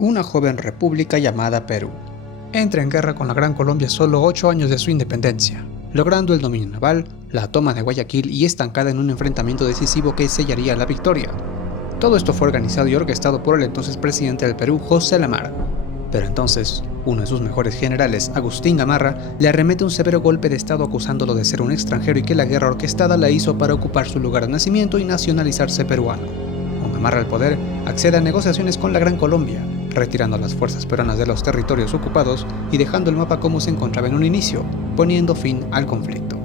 una joven república llamada Perú. Entra en guerra con la Gran Colombia solo 8 años de su independencia, logrando el dominio naval, la toma de Guayaquil y estancada en un enfrentamiento decisivo que sellaría la victoria. Todo esto fue organizado y orquestado por el entonces presidente del Perú, José Lamar. Pero entonces, uno de sus mejores generales, Agustín Gamarra, le arremete un severo golpe de estado acusándolo de ser un extranjero y que la guerra orquestada la hizo para ocupar su lugar de nacimiento y nacionalizarse peruano. Con Gamarra al poder, accede a negociaciones con la Gran Colombia, retirando a las fuerzas peruanas de los territorios ocupados y dejando el mapa como se encontraba en un inicio, poniendo fin al conflicto.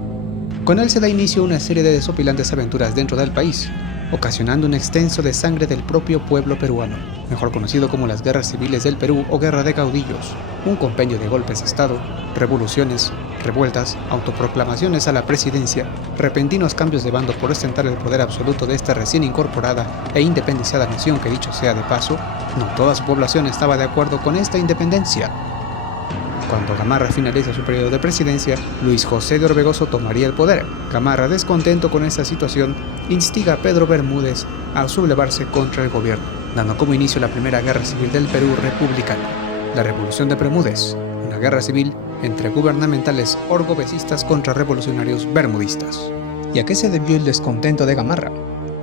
Con él se da inicio a una serie de desopilantes aventuras dentro del país, ocasionando un extenso de sangre del propio pueblo peruano, mejor conocido como las guerras civiles del Perú o guerra de caudillos, un compendio de golpes de estado, revoluciones, revueltas, autoproclamaciones a la presidencia, repentinos cambios de bando por ostentar el poder absoluto de esta recién incorporada e independizada nación que, dicho sea de paso, no toda su población estaba de acuerdo con esta independencia. Cuando Gamarra finaliza su periodo de presidencia, Luis José de Orbegoso tomaría el poder. Gamarra, descontento con esta situación, instiga a Pedro Bermúdez a sublevarse contra el gobierno, dando como inicio la primera guerra civil del Perú republicano, la Revolución de Bermúdez, una guerra civil entre gubernamentales orgovecistas contra revolucionarios bermudistas. ¿Y a qué se debió el descontento de Gamarra?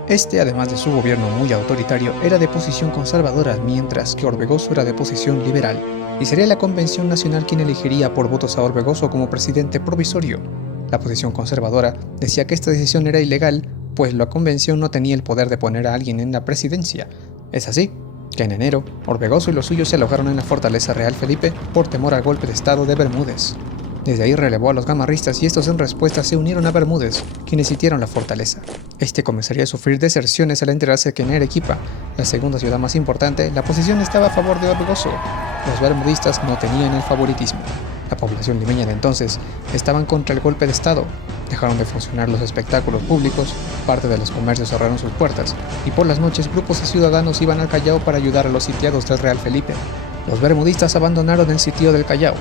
Este, además de su gobierno muy autoritario, era de posición conservadora, mientras que Orbegoso era de posición liberal, y sería la Convención Nacional quien elegiría por votos a Orbegoso como presidente provisorio. La posición conservadora decía que esta decisión era ilegal, pues la Convención no tenía el poder de poner a alguien en la presidencia. Es así que en enero, Orbegoso y los suyos se alojaron en la fortaleza Real Felipe por temor al golpe de estado de Bermúdez. Desde ahí relevó a los gamarristas y estos en respuesta se unieron a Bermúdez, quienes sitiaron la fortaleza. Este comenzaría a sufrir deserciones al enterarse que en Arequipa, la segunda ciudad más importante, la posición estaba a favor de Orbegoso. Los bermudistas no tenían el favoritismo. La población limeña de entonces estaban contra el golpe de estado. Dejaron de funcionar los espectáculos públicos, parte de los comercios cerraron sus puertas, y por las noches grupos de ciudadanos iban al Callao para ayudar a los sitiados del Real Felipe. Los bermudistas abandonaron el sitio del Callao,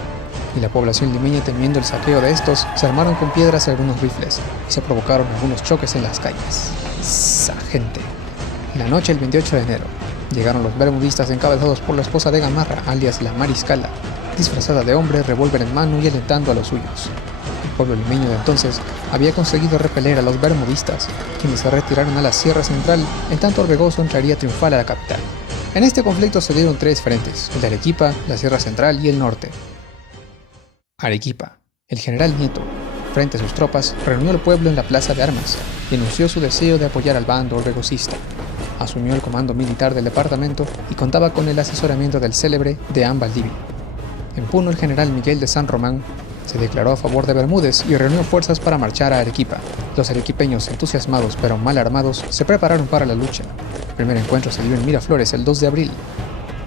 y la población limeña, temiendo el saqueo de estos, se armaron con piedras y algunos rifles, y se provocaron algunos choques en las calles. ¡Sa gente! La noche del 28 de enero, llegaron los bermudistas encabezados por la esposa de Gamarra, alias la Mariscala, disfrazada de hombre, revólver en mano y alentando a los suyos. El pueblo limeño de entonces había conseguido repeler a los bermudistas, quienes se retiraron a la Sierra Central, en tanto Orbegoso entraría triunfal a la capital. En este conflicto se dieron 3 frentes, el de Arequipa, la Sierra Central y el norte. Arequipa. El general Nieto, frente a sus tropas, reunió al pueblo en la plaza de armas y anunció su deseo de apoyar al bando orbegossista. Asumió el comando militar del departamento y contaba con el asesoramiento del célebre Deán Valdivia. En Puno, el general Miguel de San Román se declaró a favor de Bermúdez y reunió fuerzas para marchar a Arequipa. Los arequipeños, entusiasmados pero mal armados, se prepararon para la lucha. El primer encuentro se dio en Miraflores el 2 de abril.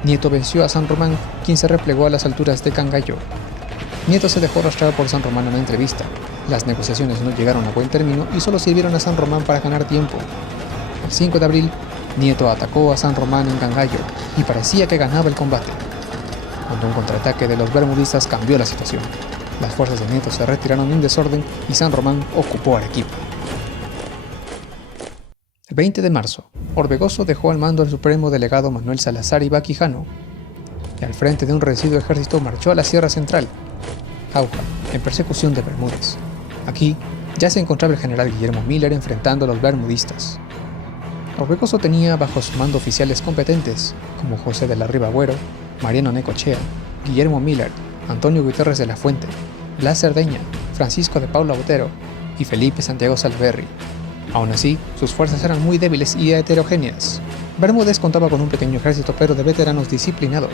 Nieto venció a San Román, quien se replegó a las alturas de Cangallo. Nieto se dejó arrastrar por San Román en una entrevista. Las negociaciones no llegaron a buen término y solo sirvieron a San Román para ganar tiempo. El 5 de abril, Nieto atacó a San Román en Cangallo y parecía que ganaba el combate, cuando un contraataque de los bermudistas cambió la situación. Las fuerzas de Nieto se retiraron en desorden y San Román ocupó Arequipa. El 20 de marzo, Orbegoso dejó al mando al supremo delegado Manuel Salazar Ibaquijano y al frente de un reducido ejército marchó a la Sierra Central, Jauja, en persecución de Bermúdez. Aquí ya se encontraba el general Guillermo Miller enfrentando a los bermudistas. Orbegoso tenía bajo su mando oficiales competentes como José de la Riva Agüero, Mariano Necochea, Guillermo Miller, Antonio Gutiérrez de la Fuente, Blas Cerdeña, Francisco de Paula Botero y Felipe Santiago Salverri. Aún así, sus fuerzas eran muy débiles y heterogéneas. Bermúdez contaba con un pequeño ejército pero de veteranos disciplinados.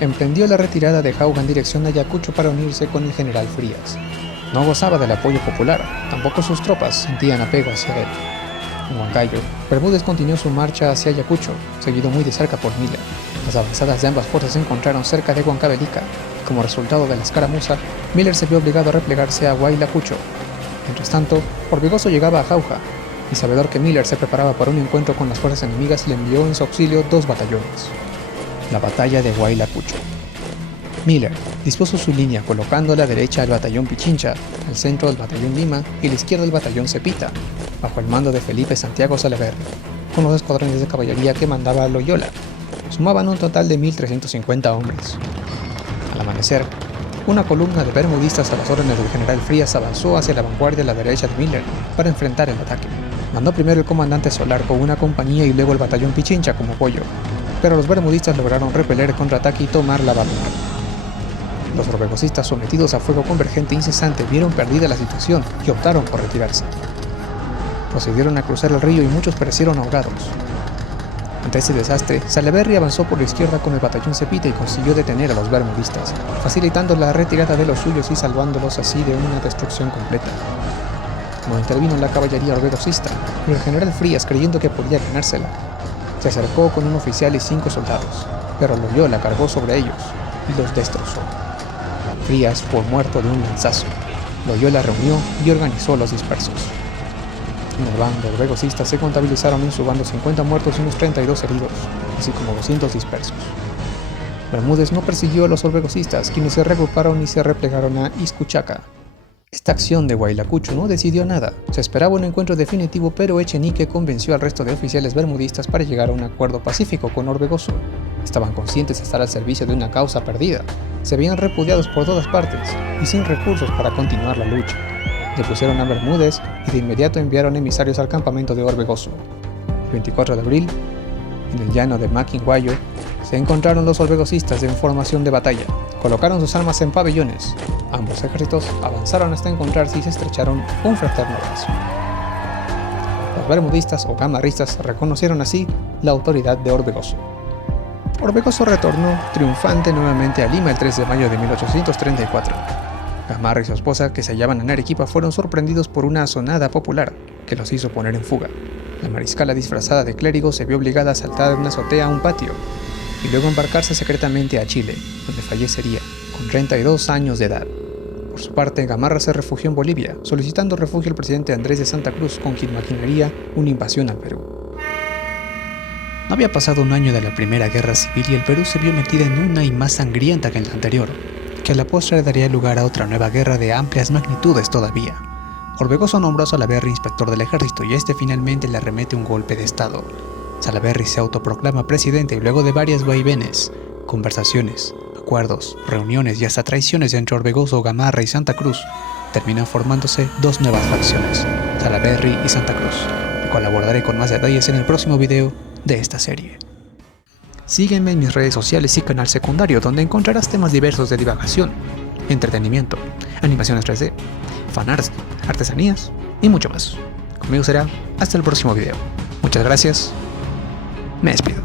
Emprendió la retirada de Jauja en dirección a Ayacucho para unirse con el general Frías. No gozaba del apoyo popular, tampoco sus tropas sentían apego hacia él. En Huancayo, Bermúdez continuó su marcha hacia Ayacucho, seguido muy de cerca por Miller. Las avanzadas de ambas fuerzas se encontraron cerca de Huancavelica. Como resultado de la escaramuza, Miller se vio obligado a replegarse a Huaylacucho. Mientras tanto, Orbegoso llegaba a Jauja, y sabedor que Miller se preparaba para un encuentro con las fuerzas enemigas, le envió en su auxilio 2 batallones. La batalla de Huaylacucho. Miller dispuso su línea colocando a la derecha el batallón Pichincha, al centro el batallón Lima y a la izquierda el batallón Cepita, bajo el mando de Felipe Santiago Salaverry, con los escuadrones de caballería que mandaba Loyola. Sumaban un total de 1.350 hombres. Al amanecer, una columna de bermudistas a las órdenes del general Frías avanzó hacia la vanguardia a la derecha de Miller para enfrentar el ataque. Mandó primero el comandante Solar con una compañía y luego el batallón Pichincha como apoyo, pero los bermudistas lograron repeler el contraataque y tomar la batalla. Los orbegosistas, sometidos a fuego convergente incesante, vieron perdida la situación y optaron por retirarse. Procedieron a cruzar el río y muchos perecieron ahogados. Ante este desastre, Salaverry avanzó por la izquierda con el batallón Cepita y consiguió detener a los bermudistas, facilitando la retirada de los suyos y salvándolos así de una destrucción completa. No intervino la caballería orbegosista, pero el general Frías, creyendo que podía ganársela, se acercó con un oficial y 5 soldados, pero Loyola cargó sobre ellos y los destrozó. Frías fue muerto de un lanzazo. Loyola reunió y organizó a los dispersos. En el bando orbegosista se contabilizaron en su bando 50 muertos y unos 32 heridos, así como 200 dispersos. Bermúdez no persiguió a los orbegosistas, quienes se regruparon y se replegaron a Izcuchaca. Esta acción de Huaylacucho no decidió nada. Se esperaba un encuentro definitivo, pero Echenique convenció al resto de oficiales bermudistas para llegar a un acuerdo pacífico con Orbegoso. Estaban conscientes de estar al servicio de una causa perdida. Se veían repudiados por todas partes y sin recursos para continuar la lucha. Depusieron a Bermúdez y de inmediato enviaron emisarios al campamento de Orbegoso. El 24 de abril, en el llano de Maquinguayo, se encontraron los orbegosistas en formación de batalla. Colocaron sus armas en pabellones. Ambos ejércitos avanzaron hasta encontrarse y se estrecharon un fraterno abrazo. Los bermudistas o gamarristas reconocieron así la autoridad de Orbegoso. Orbegoso retornó triunfante nuevamente a Lima el 3 de mayo de 1834. Gamarra y su esposa, que se hallaban en Arequipa, fueron sorprendidos por una asonada popular que los hizo poner en fuga. La mariscala, disfrazada de clérigo, se vio obligada a saltar de una azotea a un patio y luego embarcarse secretamente a Chile, donde fallecería con 32 años de edad. Por su parte, Gamarra se refugió en Bolivia, solicitando refugio al presidente Andrés de Santa Cruz, con quien maquinaría una invasión al Perú. No había pasado un año de la Primera Guerra Civil y el Perú se vio metida en una y más sangrienta que en la anterior, que a la postre daría lugar a otra nueva guerra de amplias magnitudes todavía. Orbegoso nombró a Salaverry inspector del ejército y este finalmente le arremete un golpe de estado. Salaverry se autoproclama presidente y luego de varias vaivenes, conversaciones, acuerdos, reuniones y hasta traiciones entre Orbegoso, Gamarra y Santa Cruz, terminan formándose dos nuevas facciones, Salaverry y Santa Cruz, de cual abordaré con más detalles en el próximo video de esta serie. Sígueme en mis redes sociales y canal secundario, donde encontrarás temas diversos de divagación, entretenimiento, animaciones 3D, fanarts, artesanías y mucho más. Conmigo será hasta el próximo video. Muchas gracias. Me despido.